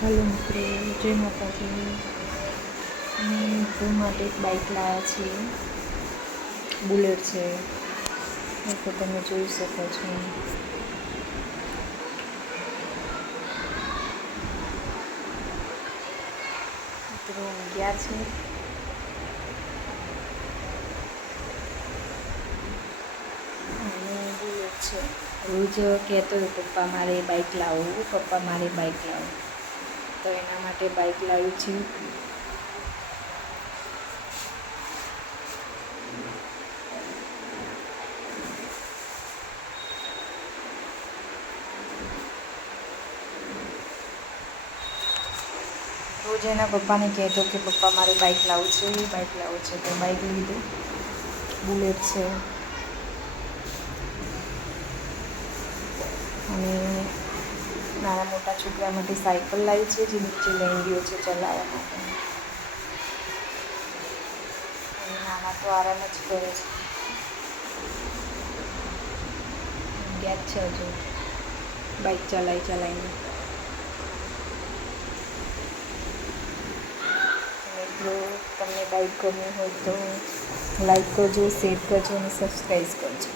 હાલો મિત્રો, જય માતાજી. અમે ઘર માટે એક બાઇક લાવ્યા છીએ. બુલેટ છે એ તો તમે જોઈ શકો છો. મિત્રો ગયા છે અને બુલેટ છે. રોજ કહેતો હોય પપ્પા મારે બાઇક લાવો, પપ્પા મારે બાઇક લાવો, તો એના માટે બાઇક લાવી છે. રોજ એના પપ્પાને કહેતો કે પપ્પા મારે બાઇક લાવવું છે, બાઇક લાવવું છે, તો બાઇક લીધું. બુલેટ છે અને નાના મોટા છોકરા માટે સાયકલ લાવી છે, જે નીચે લઈ ગયો છે ચલાવવા માટે. અને નાના તો આરામ જ કરે છે. ગયા જ છે હજુ બાઇક ચલાવીને. મિત્રો તમને બાઇક ગમ્યું હોય તો લાઈક કરજો, શેર કરજો અને સબસ્ક્રાઈબ કરજો.